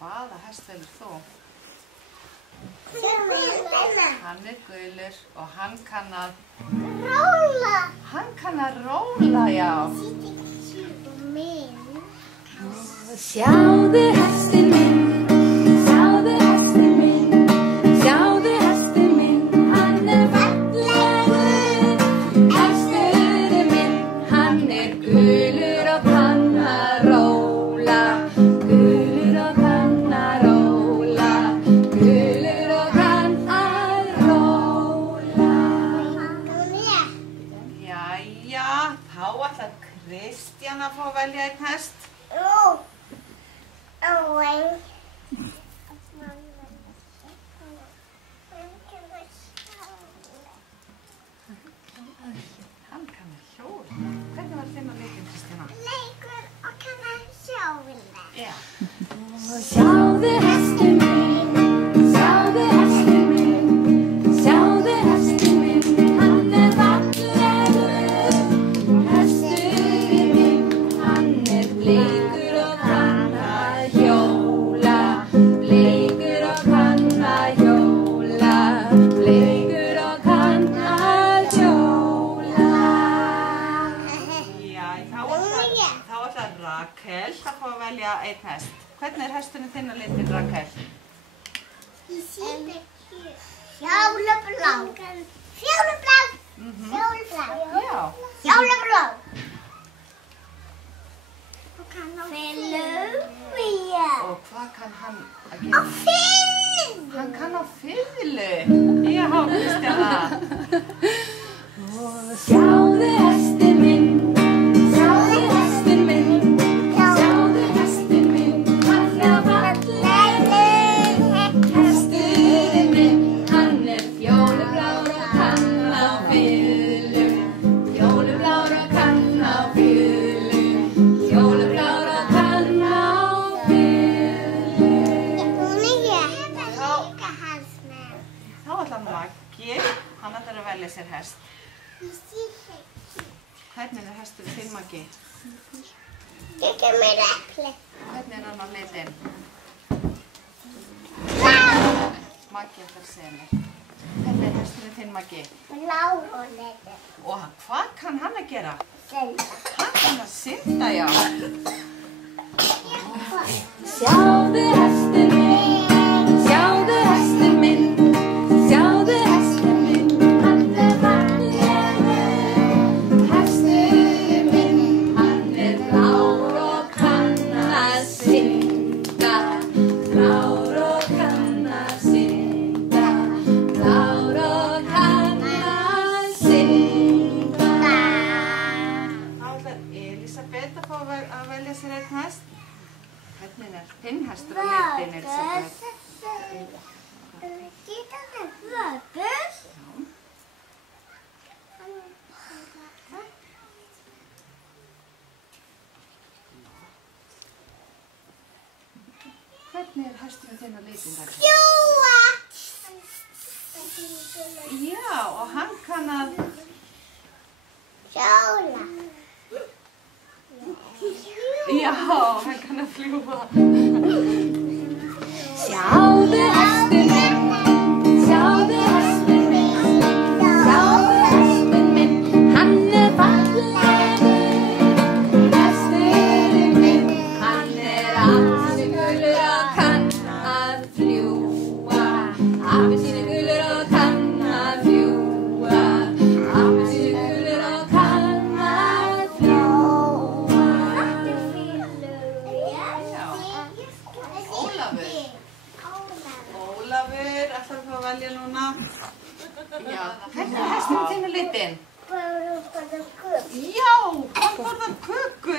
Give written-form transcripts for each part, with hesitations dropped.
Hvaða hest velur þú? Hann gulur og hann kann að róla. Hann kann að róla, já. Sjáðu hestinn minn, sjáðu hestinn minn, sjáðu hestinn minn, hann fallegur. Hesturinn minn, hann gulur og kann að róla, gulur og kann að róla, gulur og kann að róla. Jæja, þá ætlar Kristján að fá að velja einn hest. Hann kann að hjóla. Hvernig var þinn að leikin, Kristjana? Leikur og kann að hjóla. Já. Sjáðu hestinn minn, sjáðu hestinn minn, sjáðu hestinn minn, hann fallegur. Hesturinn minn, hann bleikur og kann að hjóla, bleikur og kann að hjóla, bleikur og kann að hjóla. Já, þá ætlar Rakel að fá að velja einn hest. Hvernig er hesturinn þinn að litin, Rakel? Fjólublá. Fjólublá. Fjólublá. Já. Fjólublá. Filúja. Og hvað kann hann að Á gera? fiðlu. Hann kann á fiðlu. Já, Kristjana. Sjáðu hestinn minn, sjáðu hestinn minn, sjáðu hestinn minn, hann fallegur. Hesturinn minn, hann fjólublár og kann á fiðlu, fjólublár og kann á fiðlu, fjólublár og kann á fiðlu. Þá ætlar Maggi, hann ætlar að velja sér hest. Hvernig er hesturinn þinn, Maggi? Ég gef mér epli. Hvernig er hann á litin? Maggi ætlar að segja mér. Hvernig er hesturinn þinn, Maggi? Blá og letur. Og hvað kann hann að gera? Synda. Hann kann að synda, já. Sjáðu hestinn minn, sjáðu hestinn minn, sjáðu hestinn minn, hann fallegur. Hesturinn minn, hann blár og kann að synda, blár og kann að synda, blár og kann að synda. Þá ætlar Elísabet að fá að velja sér einn hest. Hvernig er þinn hestur á litin, Elísabet? Geta það vöður? Hvernig er hesturinn þinn á litin, Rakel? Fljúa. Já, og hann kann að... Hjóla. Já, hann kann að fljúga. Sjáðu hestinn minn, sjáðu hestinn minn, sjáðu hestinn minn, hann fallegur. Hesturinn minn, hann appelsínugulur og kann að fljúga, appelsínugulur og kann að fljúga, appelsínugulur og kann að fljúga. Ólafur ætlar að fá að velja núna. Já, hvernig er hesturinn þinn á litin? Já, hann borðar köku.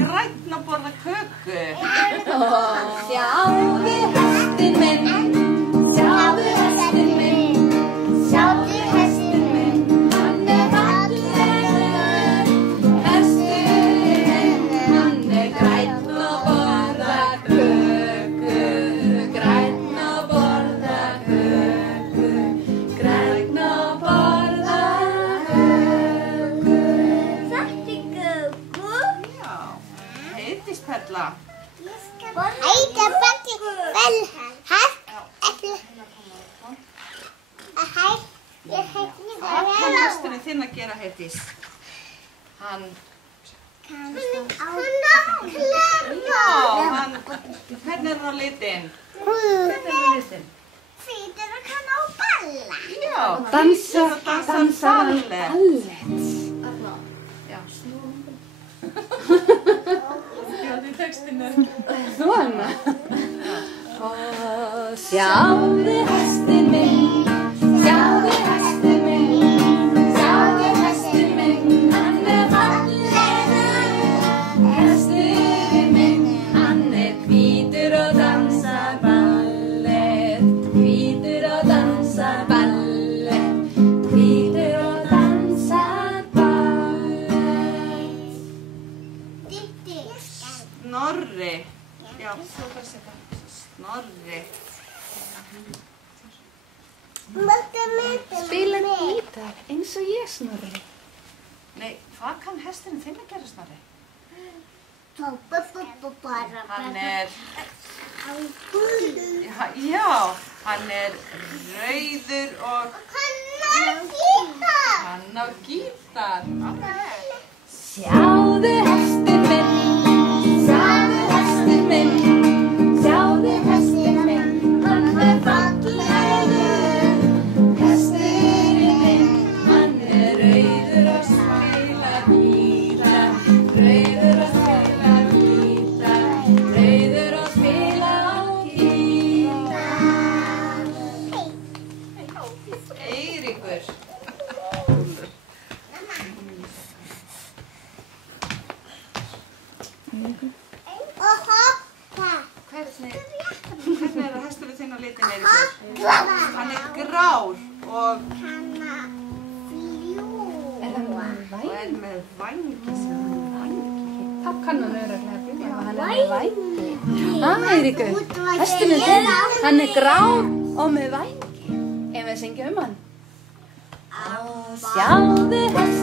Grænn að borða köku. Sjáðu hestinn minn, sjáðu hestinn minn, sjáðu hestinn minn, hann fallegur. Hesturinn minn, hann grænn og borðar köku, grænn og borðar köku, grænn og borðar köku. Þetta er köku. Já, Heiðdís Perla. Heita Beggi. Hvað kann hesturinn þinn að gera, Heiðdís? Hann... Hvernig er hann á litinn? Fítur að kann á balla. Já, Dansa ballett. Já, Já, í textinu. svona. Sjáðu hestinn minn, sjáðu hestinn minn, sjáðu hestinn minn, hann er fallegur. Hesturinn minn, hann er hvítur og dansar ballett, hvítur og dansar ballett, hvítur og dansar ballett. Snorri. Já, þú þarf að setja Snorri. Spila gítar eins og ég, Snorri. Nei, hvað kann hesturinn þinn að gera, Snorri? Hann er... Já, hann er rauður og... Hann á gítar. Sjáðu hestinn minn, sjáðu hestinn minn, sjáðu hestinn minn, hann er fallegur. Hesturinn minn, hann er rauður og spilar gítar, rauður og spilar gítar, rauður og spilar gítar. Eiríkur. Hvernig er hesturinn þinn á litinn, Eiríkur? Hann er grár og er með vængi sem vængi. Þá kann hann örugglega að byrja að hann er með vængi. Eiríkur, hesturinn þinn, hann er grár og með vængi. Ef við syngjum hann. Sjáðu hestinn